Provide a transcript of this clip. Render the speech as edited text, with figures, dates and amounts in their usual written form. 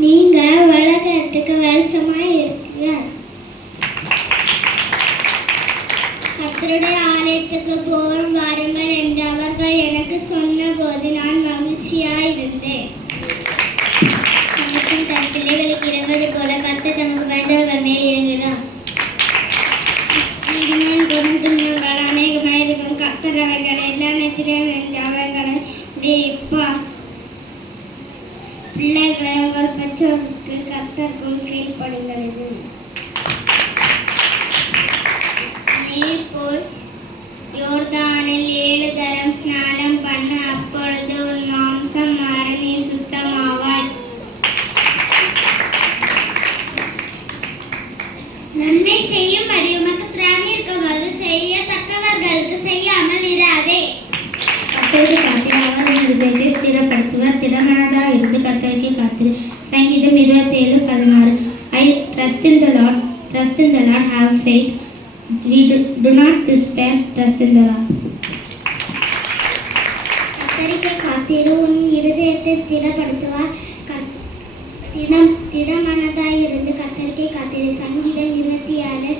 நீங்க வளர்க்கறதுக்கு வெளிச்சமா இருக்கீங்க. கர்த்தருடைய ஆலயத்துக்கு போவோம் வாருங்கள் என்று அவர்கள் எனக்கு சொன்னபோது நான் மகிழ்ச்சியாயிருந்தேன். தமக்கும் தன் பிள்ளைகளுக்கு இறங்குவது போல கர்த்தர் தமக்கு பயந்தவர்கள் மேல் இறங்குகிறார். துன்பங்கள் அநேகமாயிருக்கும். கர்த்தர் அவர்கள் எல்லா நேரத்திலும் என்று அவர்களை பிள்ளைகளை உங்கள் பெற்றோருக்கு கர்த்தருக்கும் கீழ்ப்படுகிறது. நீ போய் யோர்தானில் 7 தரம் ஸ்நானம் பண்ண, அப்பொழுது உன் மாம்சம் மாற நீ சுத்தமாவாய். நன்மை செய்யும்படி உமக்கு திராணி இருக்கும்போது செய்யத்தக்கவர்களுக்கு செய்யாமல் இராதே. கர்த்தருக்கு காத்திரு, அவர் உன் இருதயத்தை ஸ்திரப்படுத்துவார். திடமனதாக இருந்து கர்த்தருக்கே காத்திரு. சங்கீதம் 27:16. I trust in the Lord, have faith. We do not despair, trust in the Lord. கர்த்தருக்கே காத்திரு, உன் இருதயத்தை ஸ்திரப்படுத்துவார். திடமனதாய் இருந்து கர்த்தருக்கே காத்திரு. சங்கீதம் 26:14.